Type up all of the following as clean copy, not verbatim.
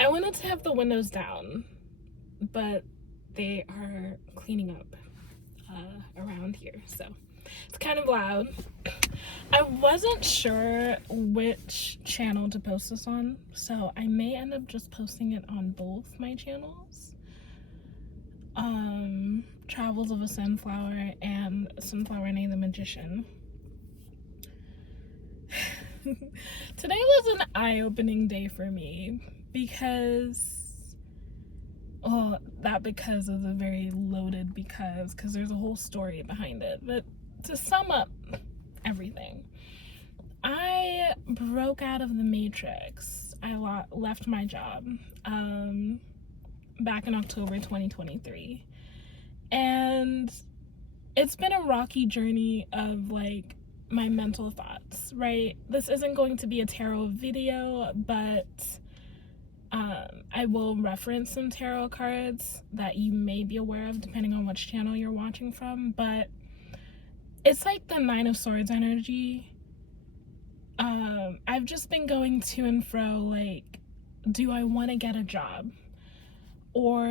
I wanted to have the windows down, but they are cleaning up around here, so it's kind of loud. I wasn't sure which channel to post this on, so I may end up just posting it on both my channels. Travels of a Sunflower and Sunflower Name the Magician. Today was an eye-opening day for me because, well, that because is a very loaded because there's a whole story behind it. But to sum up everything, I broke out of the Matrix. I left my job back in October 2023. And it's been a rocky journey of like my mental thoughts, right? This isn't going to be a tarot video, but I will reference some tarot cards that you may be aware of depending on which channel you're watching from, but it's like the Nine of Swords energy. I've just been going to and fro, like, do I want to get a job? Or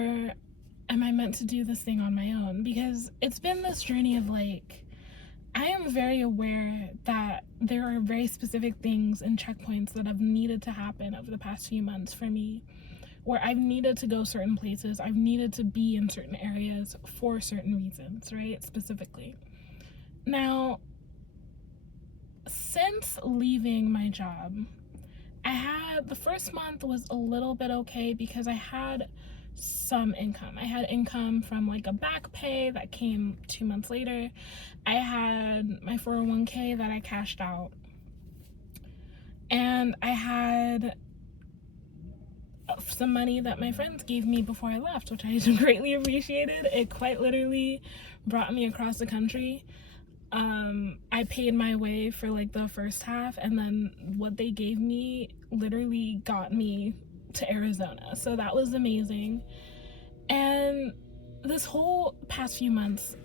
am I meant to do this thing on my own? Because it's been this journey of like, I am very aware that there are very specific things and checkpoints that have needed to happen over the past few months for me, where I've needed to go certain places, I've needed to be in certain areas for certain reasons, right? Specifically. Now, since leaving my job, the first month was a little bit okay because I had some income. I had income from like a back pay that came 2 months later. I had my 401k that I cashed out. And I had some money that my friends gave me before I left, which I greatly appreciated. It quite literally brought me across the country. I paid my way for like the first half, and then what they gave me literally got me to Arizona. So that was amazing. And this whole past few months,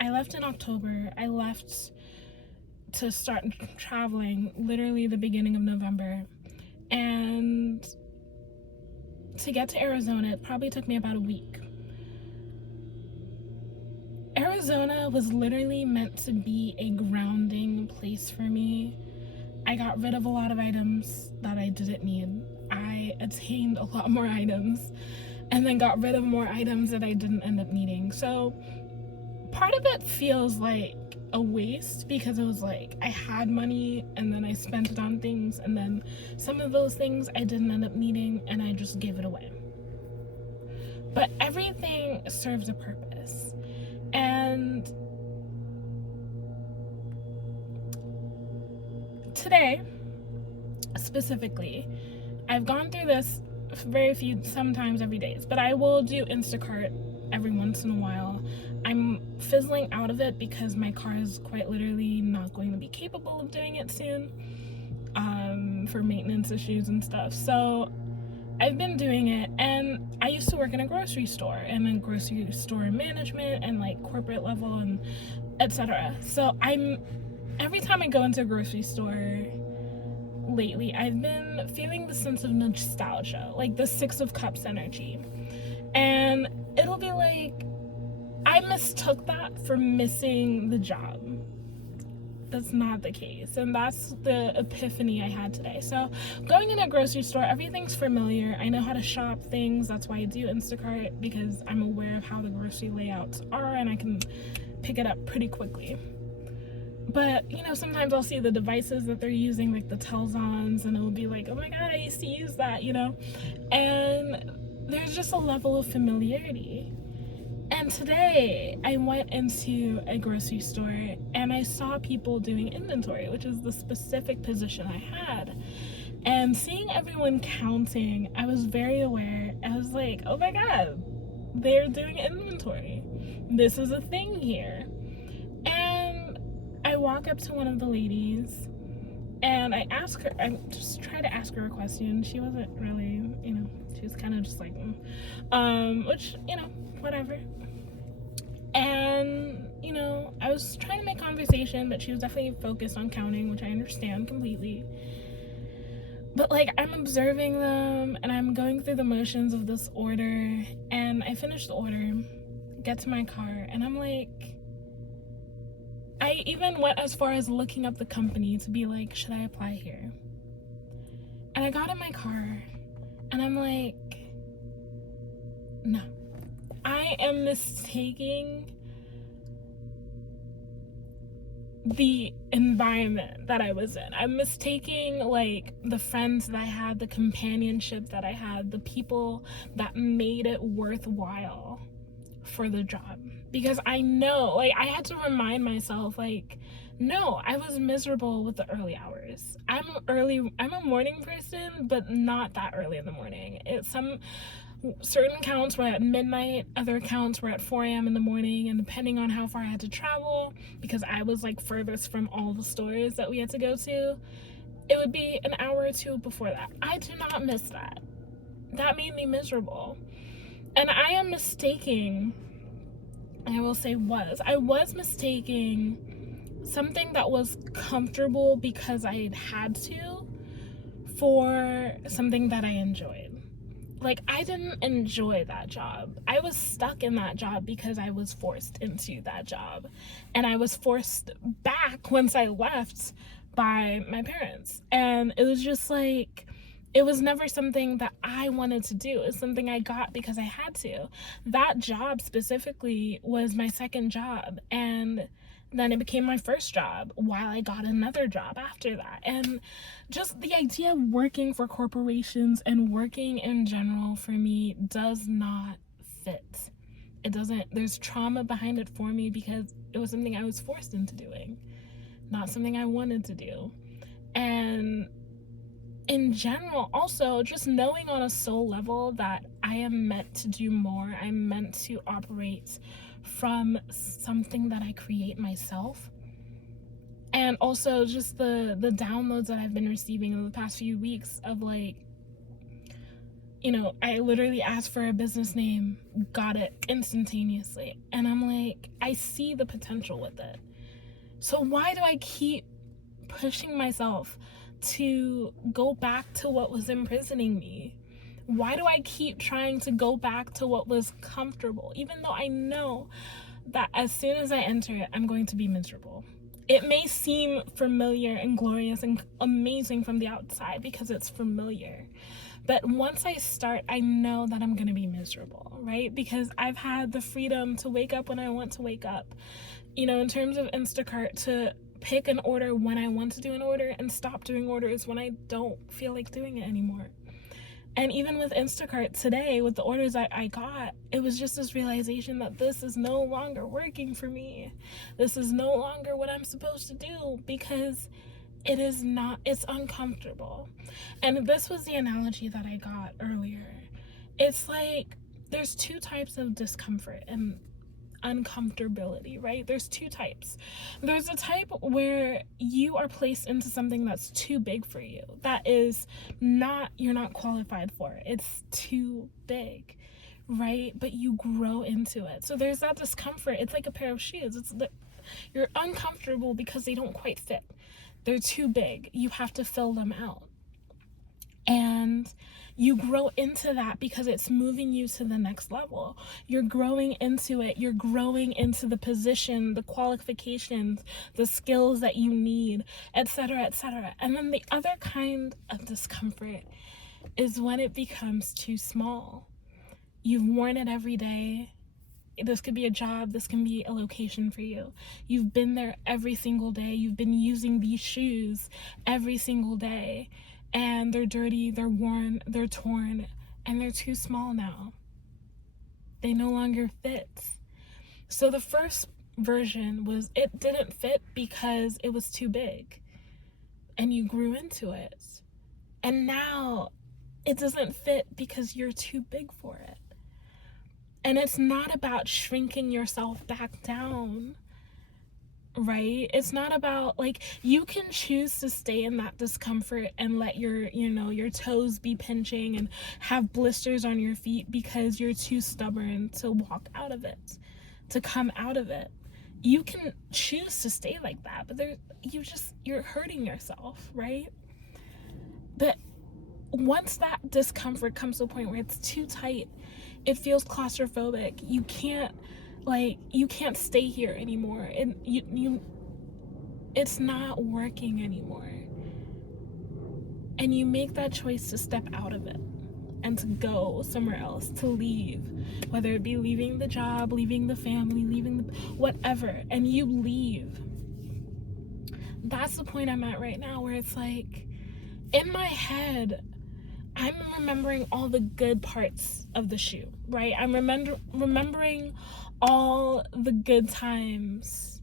I left in October. I left to start traveling literally the beginning of November. And to get to Arizona, it probably took me about a week. Arizona was literally meant to be a grounding place for me. I got rid of a lot of items that I didn't need. I attained a lot more items and then got rid of more items that I didn't end up needing. So part of it feels like a waste because it was like I had money and then I spent it on things, and then some of those things I didn't end up needing and I just gave it away. But everything serves a purpose. And today, specifically, I've gone through this sometimes every day, but I will do Instacart every once in a while. I'm fizzling out of it because my car is quite literally not going to be capable of doing it soon, for maintenance issues and stuff. So I've been doing it, and I used to work in a grocery store and in grocery store management and like corporate level and etc. So every time I go into a grocery store lately, I've been feeling the sense of nostalgia, like the Six of Cups energy. And it'll be like, I mistook that for missing the job. That's not the case, and that's the epiphany I had today. So going in a grocery store, everything's familiar. I know how to shop things. That's why I do Instacart, because I'm aware of how the grocery layouts are and I can pick it up pretty quickly. But, you know, sometimes I'll see the devices that they're using, like the Telzons, and it'll be like, oh my god, I used to use that, you know? And there's just a level of familiarity. And today, I went into a grocery store and I saw people doing inventory, which is the specific position I had. And seeing everyone counting, I was very aware. I was like, oh my god, they're doing inventory. This is a thing here. And I walk up to one of the ladies and I just try to ask her a question. She wasn't really, you know, she was kind of just like, which, you know, whatever. And, you know, I was trying to make conversation, but she was definitely focused on counting, which I understand completely. But like, I'm observing them and I'm going through the motions of this order, and I finish the order, get to my car, and I'm like, I even went as far as looking up the company to be like, should I apply here? And I got in my car and I'm like, no. I am mistaking the environment that I was in. I'm mistaking like the friends that I had, the companionship that I had, the people that made it worthwhile for the job. Because I know, like, I had to remind myself, like, no, I was miserable with the early hours. I'm a morning person, but not that early in the morning. Some certain counts were at midnight, other counts were at 4 a.m. in the morning, and depending on how far I had to travel, because I was like furthest from all the stores that we had to go to, it would be an hour or two before that. I do not miss that. That made me miserable. And I am mistaking, I was mistaking something that was comfortable because I had to for something that I enjoyed. Like, I didn't enjoy that job. I was stuck in that job because I was forced into that job. And I was forced back once I left by my parents. And it was just like, it was never something that I wanted to do. It's something I got because I had to. That job specifically was my second job. And then it became my first job while I got another job after that. And just the idea of working for corporations and working in general for me does not fit. It doesn't, there's trauma behind it for me because it was something I was forced into doing, not something I wanted to do. And in general, also just knowing on a soul level that I am meant to do more. I'm meant to operate from something that I create myself. And also just the downloads that I've been receiving in the past few weeks of like, you know, I literally asked for a business name, got it instantaneously. And I'm like, I see the potential with it. So why do I keep pushing myself to go back to what was imprisoning me? Why do I keep trying to go back to what was comfortable, even though I know that as soon as I enter it, I'm going to be miserable? It may seem familiar and glorious and amazing from the outside because it's familiar. But once I start, I know that I'm going to be miserable, right? Because I've had the freedom to wake up when I want to wake up. You know, in terms of Instacart, to pick an order when I want to do an order and stop doing orders when I don't feel like doing it anymore. And even with Instacart today, with the orders that I got, it was just this realization that this is no longer working for me. This is no longer what I'm supposed to do because it is not, it's uncomfortable. And this was the analogy that I got earlier. It's like there's two types of discomfort and uncomfortability, right? There's two types. There's a type where you are placed into something that's too big for you, that is not, you're not qualified for it. It's too big, right? But you grow into it. So there's that discomfort. It's like a pair of shoes. You're uncomfortable because they don't quite fit. They're too big. You have to fill them out. And you grow into that because it's moving you to the next level. You're growing into it. You're growing into the position, the qualifications, the skills that you need, etc., etc. And then the other kind of discomfort is when it becomes too small. You've worn it every day. This could be a job. This can be a location for you. You've been there every single day. You've been using these shoes every single day. And they're dirty, they're worn, they're torn, and they're too small now. They no longer fit. So the first version was it didn't fit because it was too big. And you grew into it. And now it doesn't fit because you're too big for it. And it's not about shrinking yourself back down, right? It's not about, like, you can choose to stay in that discomfort and let your, you know, your toes be pinching and have blisters on your feet because you're too stubborn to walk out of it, to come out of it. You can choose to stay like that, but you're hurting yourself, right? But once that discomfort comes to a point where it's too tight, it feels claustrophobic. You can't stay here anymore. And it's not working anymore. And you make that choice to step out of it and to go somewhere else, to leave, whether it be leaving the job, leaving the family, leaving the whatever, and you leave. That's the point I'm at right now, where it's like, in my head, I'm remembering all the good parts of the shoot, right? I'm remembering all the good times,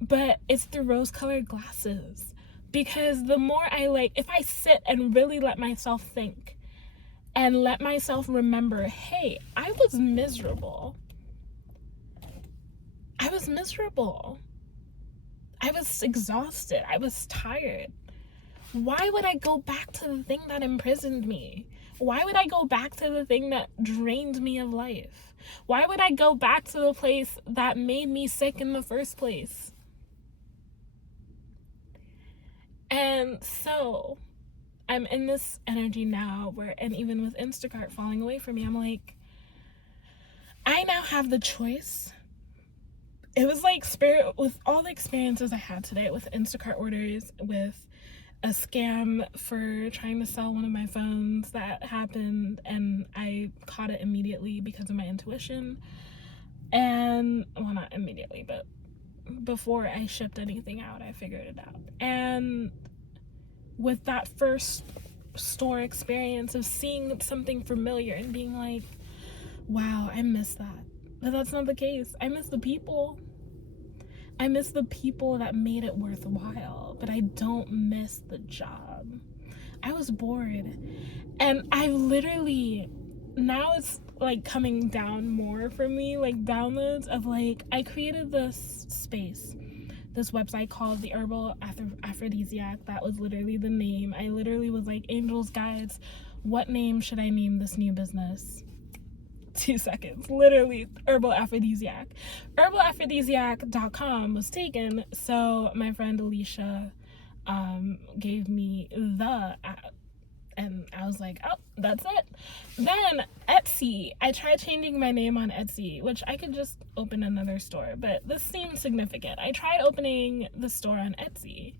but it's through rose-colored glasses. Because the more if I sit and really let myself think and let myself remember, hey, I was miserable. I was exhausted. I was tired. Why would I go back to the thing that imprisoned me? Why would I go back to the thing that drained me of life? Why would I go back to the place that made me sick in the first place? And so I'm in this energy now where, and even with Instacart falling away from me, I'm like, I now have the choice. It was like spirit with all the experiences I had today with Instacart orders, with a scam for trying to sell one of my phones that happened, and I caught it immediately because of my intuition. And, well, not immediately, but before I shipped anything out, I figured it out. And with that first store experience of seeing something familiar and being like, wow, I miss that. But that's not the case. I miss the people. I miss the people that made it worthwhile, but I don't miss the job. I was bored. And I literally, now it's like coming down more for me, like downloads of like, I created this space, this website called the Herbal Aphrodisiac. That was literally the name. I literally was like, Angels, guides, what name should I name this new business? 2 seconds, literally, Herbal Aphrodisiac. Herbalaphrodisiac.com was taken, so my friend Alicia gave me the app, and I was like, oh, that's it. Then Etsy, I tried changing my name on Etsy, which I could just open another store, but this seemed significant. I tried opening the store on Etsy,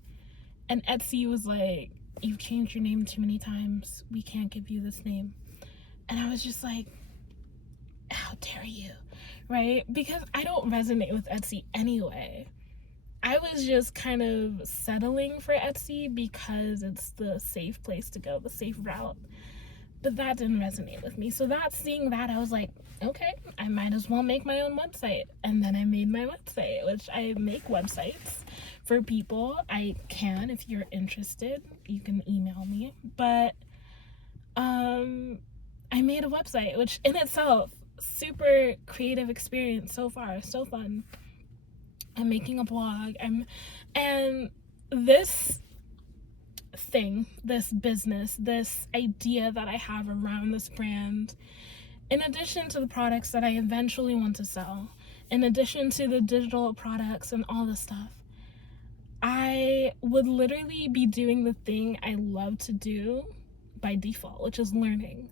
and Etsy was like, you've changed your name too many times, we can't give you this name. And I was just like, how dare you, right? Because I don't resonate with Etsy anyway. I was just kind of settling for Etsy because it's the safe place to go, the safe route. But that didn't resonate with me. So seeing that, I was like, okay, I might as well make my own website. And then I made my website, which I make websites for people. I can, if you're interested, you can email me. But I made a website, which in itself, super creative experience so far, so fun. I'm making a blog, and this thing, this business, this idea that I have around this brand, in addition to the products that I eventually want to sell, in addition to the digital products and all this stuff, I would literally be doing the thing I love to do by default, which is learning.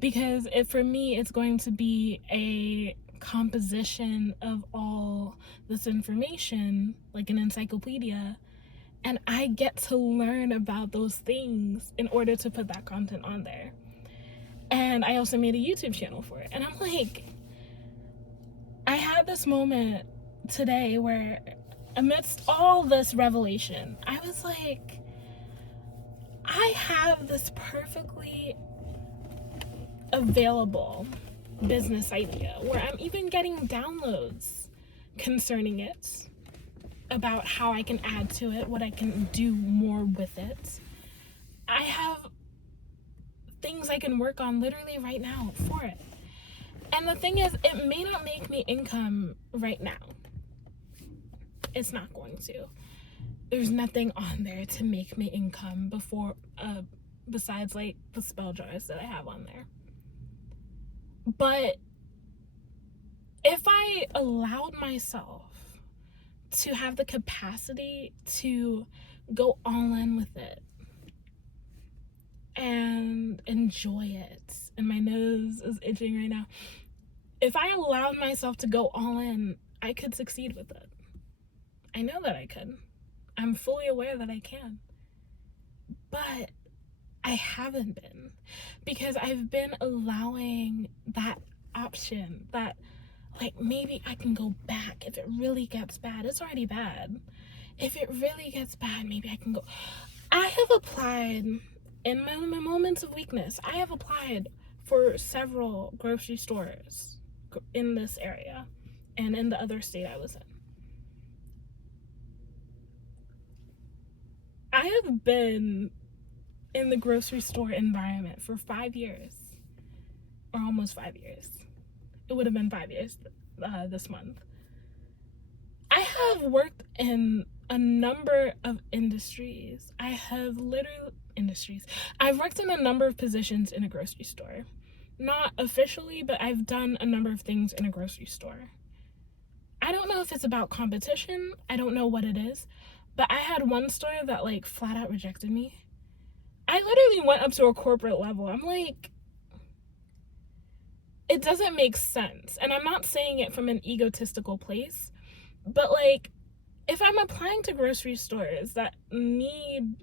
Because for me, it's going to be a composition of all this information, like an encyclopedia, and I get to learn about those things in order to put that content on there. And I also made a YouTube channel for it. And I'm like, I had this moment today where amidst all this revelation, I was like, I have this perfectly available business idea where I'm even getting downloads concerning it, about how I can add to it, what I can do more with it. I have things I can work on literally right now for it. And the thing is, it may not make me income right now. It's not going to. There's nothing on there to make me income besides like the spell jars that I have on there. But if I allowed myself to have the capacity to go all in with it, and enjoy it. And my nose is itching right now. If I allowed myself to go all in, I could succeed with it. I know that I could. I'm fully aware that I can. But I haven't been, because I've been allowing that option that, like, maybe I can go back if it really gets bad. It's already bad. If it really gets bad, maybe I can go. I have applied in my moments of weakness. I have applied for several grocery stores in this area and in the other state I was in. I have been in the grocery store environment for 5 years, or almost 5 years. It would have been 5 years this month. I have worked in a number of industries. I've worked in a number of positions in a grocery store. Not officially, but I've done a number of things in a grocery store. I don't know if it's about competition. I don't know what it is. But I had one store that, like, flat out rejected me. I literally went up to a corporate level. I'm like, it doesn't make sense. And I'm not saying it from an egotistical place. But, like, if I'm applying to grocery stores that need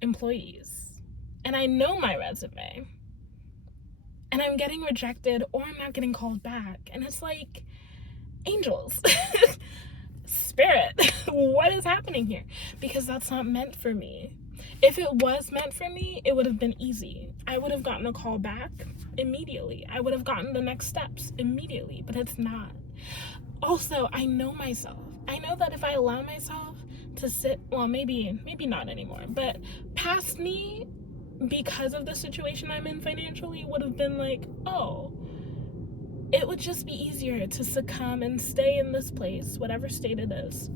employees, and I know my resume, and I'm getting rejected, or I'm not getting called back, and it's like, angels, spirit, what is happening here? Because that's not meant for me. If it was meant for me, it would have been easy. I would have gotten a call back immediately. I would have gotten the next steps immediately, but it's not. Also, I know myself. I know that if I allow myself to sit, well, maybe not anymore, but past me, because of the situation I'm in financially, would have been like, oh, it would just be easier to succumb and stay in this place, whatever state it is,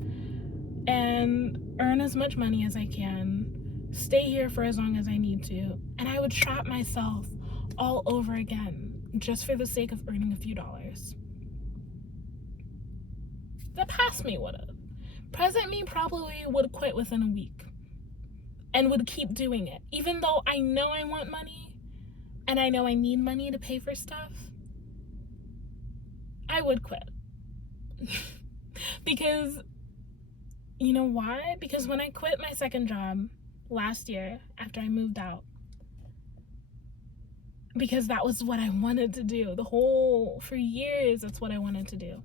and earn as much money as I can, stay here for as long as I need to, and I would trap myself all over again just for the sake of earning a few dollars. The past me would have. Present me probably would quit within a week and would keep doing it. Even though I know I want money and I know I need money to pay for stuff, I would quit. Because, you know why? Because when I quit my second job last year after I moved out, because that was what I wanted to do. For years, that's what I wanted to do.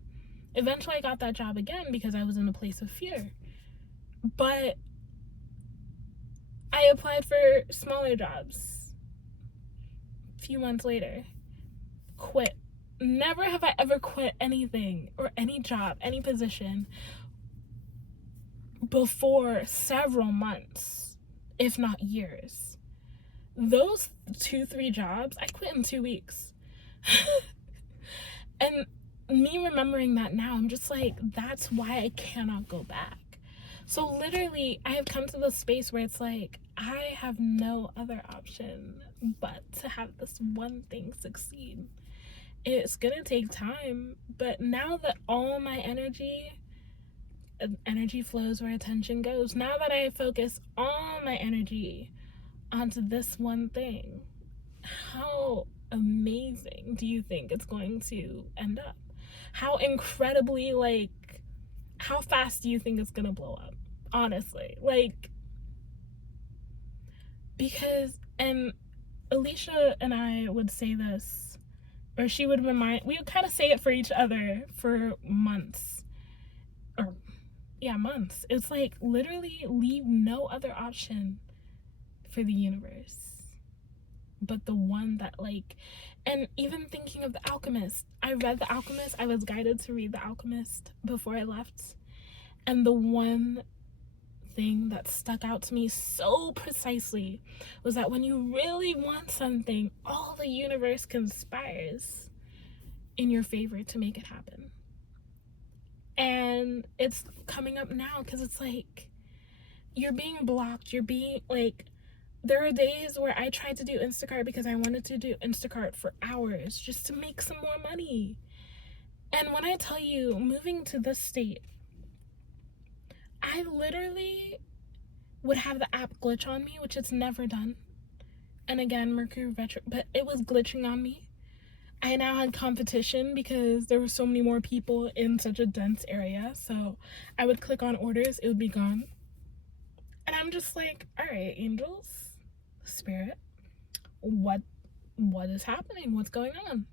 Eventually, I got that job again because I was in a place of fear. But I applied for smaller jobs. A few months later, quit. Never have I ever quit anything or any job, any position before several months, if not years. Those 2-3 jobs, I quit in 2 weeks. And me remembering that now, I'm just like, that's why I cannot go back. So literally, I have come to the space where it's like, I have no other option but to have this one thing succeed. It's gonna take time, but now that all my energy flows where attention goes, now that I focus all my energy onto this one thing, how amazing do you think it's going to end up? How incredibly, like, how fast do you think it's gonna blow up? Honestly, like, because, and Alicia and I would say this, or she would we would kind of say it for each other for months, months. It's like, literally leave no other option for the universe but the one that, like, and even thinking of The Alchemist, I read The Alchemist. I was guided to read The Alchemist before I left, and the one thing that stuck out to me so precisely was that when you really want something, all the universe conspires in your favor to make it happen. And it's coming up now because it's like, you're being blocked, you're being, like, there are days where I tried to do Instacart because I wanted to do Instacart for hours just to make some more money. And when I tell you, moving to this state, I literally would have the app glitch on me, which it's never done. And again, Mercury retro, but it was glitching on me. I now had competition because there were so many more people in such a dense area. So I would click on orders, it would be gone. And I'm just like, all right, angels, spirit, what is happening? What's going on?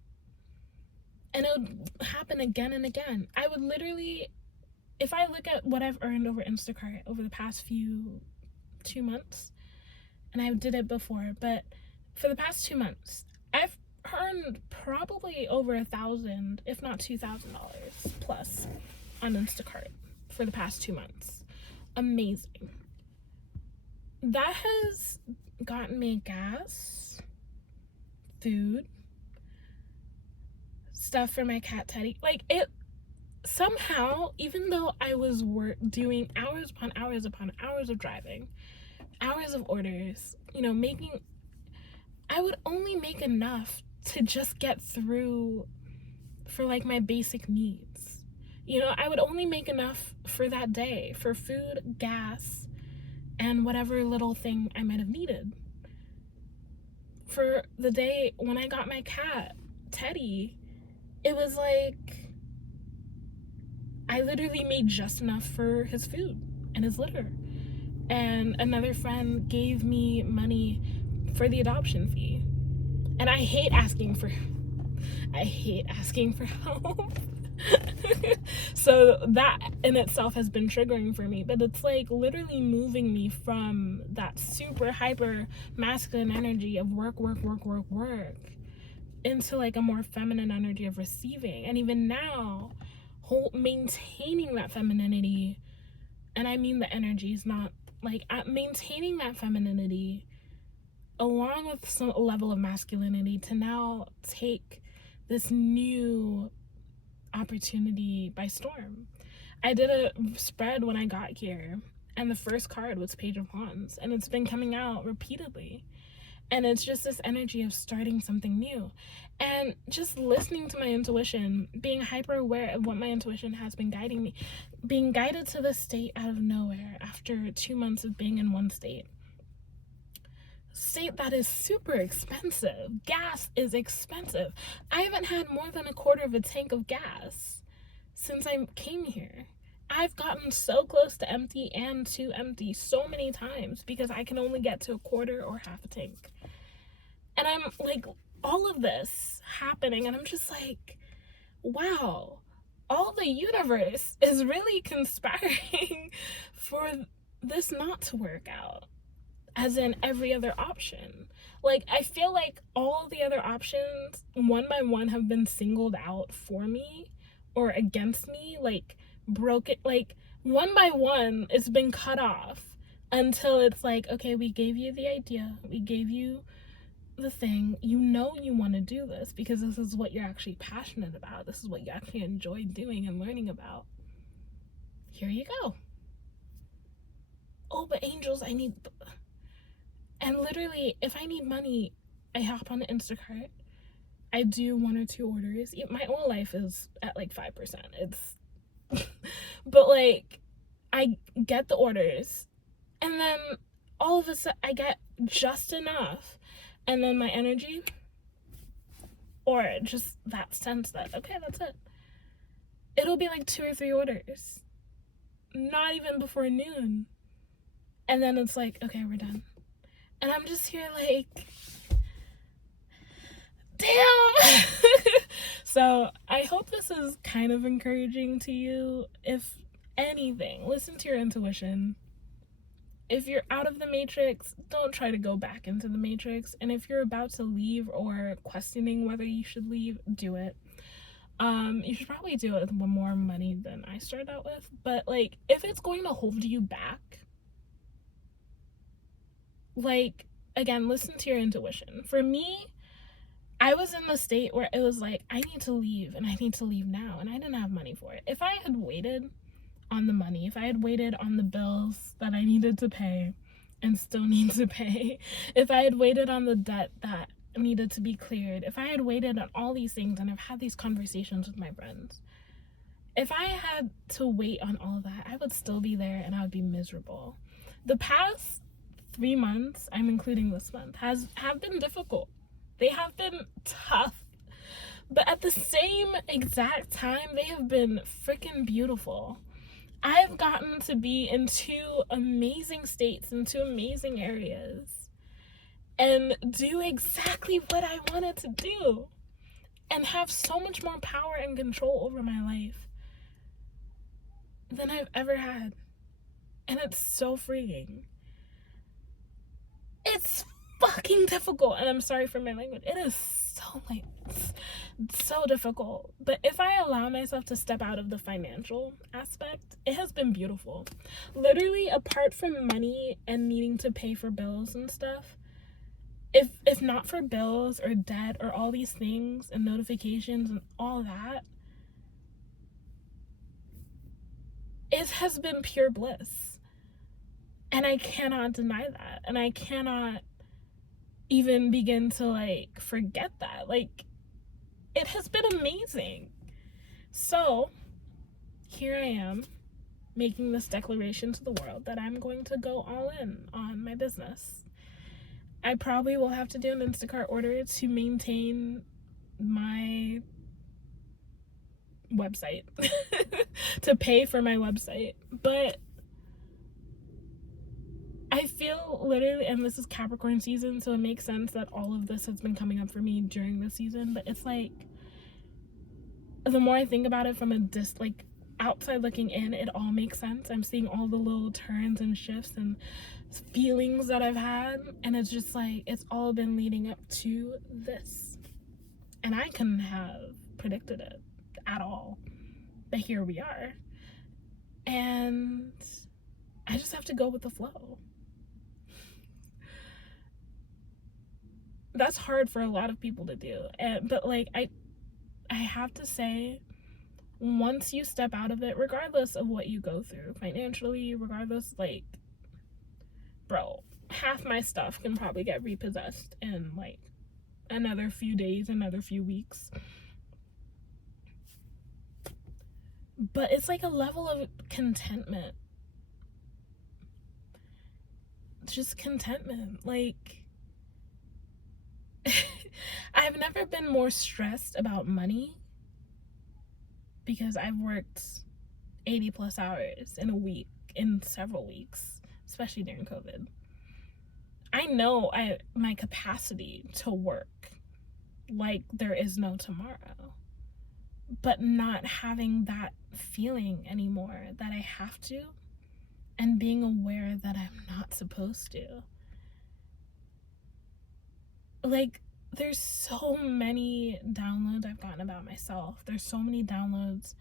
And it would happen again and again. I would literally, if I look at what I've earned over Instacart over the past 2 months, and I did it before, but for the past 2 months, I've earned probably over $1,000, if not $2,000 plus on Instacart for the past 2 months. Amazing. That has gotten me gas, food, stuff for my cat Teddy. Like, it somehow, even though I was doing hours upon hours upon hours of driving, hours of orders, you know, I would only make enough to just get through for like my basic needs. You know, I would only make enough for that day for food, gas, and whatever little thing I might have needed. For the day when I got my cat Teddy, it was like I literally made just enough for his food and his litter. And another friend gave me money for the adoption fee. And I hate asking for help. So that in itself has been triggering for me, but it's like literally moving me from that super hyper masculine energy of work into like a more feminine energy of receiving. And even now, maintaining that femininity, and I mean the energy is not like maintaining that femininity along with some level of masculinity to now take this new opportunity by storm. I did a spread when I got here, and the first card was Page of Wands, and it's been coming out repeatedly. And it's just this energy of starting something new. And just listening to my intuition, being hyper aware of what my intuition has been guiding me, being guided to this state out of nowhere after 2 months of being in one state that is super expensive. Gas is expensive. I haven't had more than a quarter of a tank of gas since I came here. I've gotten so close to empty and to empty so many times because I can only get to a quarter or half a tank. And I'm like, all of this happening, and I'm just like, wow, all the universe is really conspiring for this not to work out, as in every other option. Like, I feel like all the other options, one by one, have been singled out for me or against me, like, broken, like, one by one, it's been cut off until it's like, okay, we gave you the idea, we gave you the thing, you know you want to do this because this is what you're actually passionate about, this is what you actually enjoy doing and learning about. Here you go. Oh, but angels, I need... And literally, if I need money, I hop on the Instacart. I do 1 or 2 orders. My oil life is at like 5%. It's... but like, I get the orders. And then all of a sudden, I get just enough. And then my energy, or just that sense that, okay, that's it. It'll be like 2 or 3 orders. Not even before noon. And then it's like, okay, we're done. And I'm just here like, damn. So I hope this is kind of encouraging to you. If anything, listen to your intuition. If you're out of the matrix, don't try to go back into the matrix. And if you're about to leave or questioning whether you should leave, do it. You should probably do it with more money than I started out with. But like, if it's going to hold you back, like, again, listen to your intuition. For me, I was in the state where it was like, I need to leave and I need to leave now, and I didn't have money for it. If I had waited on the money, if I had waited on the bills that I needed to pay and still need to pay, if I had waited on the debt that needed to be cleared, if I had waited on all these things, and I've had these conversations with my friends, if I had to wait on all of that, I would still be there and I would be miserable. The past 3 months, I'm including this month, have been difficult. They have been tough. But at the same exact time, they have been freaking beautiful. I have gotten to be in 2 amazing states, in 2 amazing areas, and do exactly what I wanted to do, and have so much more power and control over my life than I've ever had. And it's so freeing. It's fucking difficult, and I'm sorry for my language. It is so, like, so difficult. But if I allow myself to step out of the financial aspect, it has been beautiful. Literally, apart from money and needing to pay for bills and stuff, if not for bills or debt or all these things and notifications and all that, it has been pure bliss. And I cannot deny that. And I cannot even begin to, like, forget that. Like, it has been amazing. So, here I am making this declaration to the world that I'm going to go all in on my business. I probably will have to do an Instacart order to maintain my website, to pay for my website. But I feel literally, and this is Capricorn season, so it makes sense that all of this has been coming up for me during this season, but it's like, the more I think about it from a outside looking in, it all makes sense. I'm seeing all the little turns and shifts and feelings that I've had, and it's just like, it's all been leading up to this. And I couldn't have predicted it at all, but here we are. And I just have to go with the flow. That's hard for a lot of people to do, but like, I have to say, once you step out of it, regardless of what you go through financially, regardless, like, bro, half my stuff can probably get repossessed in like another few days, another few weeks. But it's like a level of contentment. Just contentment. Like, I've never been more stressed about money because I've worked 80 plus hours in a week, in several weeks, especially during COVID. I know my capacity to work like there is no tomorrow, but not having that feeling anymore that I have to, and being aware that I'm not supposed to. Like, there's so many downloads I've gotten about myself. There's so many downloads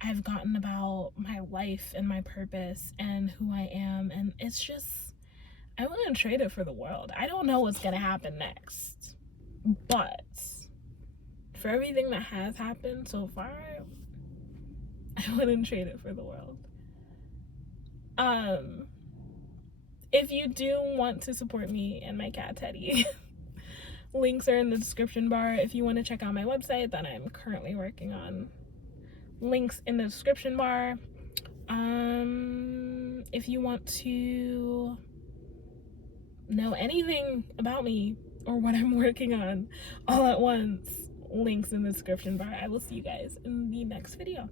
I've gotten about my life and my purpose and who I am. And it's just, I wouldn't trade it for the world. I don't know what's going to happen next. But for everything that has happened so far, I wouldn't trade it for the world. If you do want to support me and my cat Teddy, links are in the description bar. If you want to check out my website that I'm currently working on, links in the description bar. If you want to know anything about me or what I'm working on all at once, links in the description bar. I will see you guys in the next video.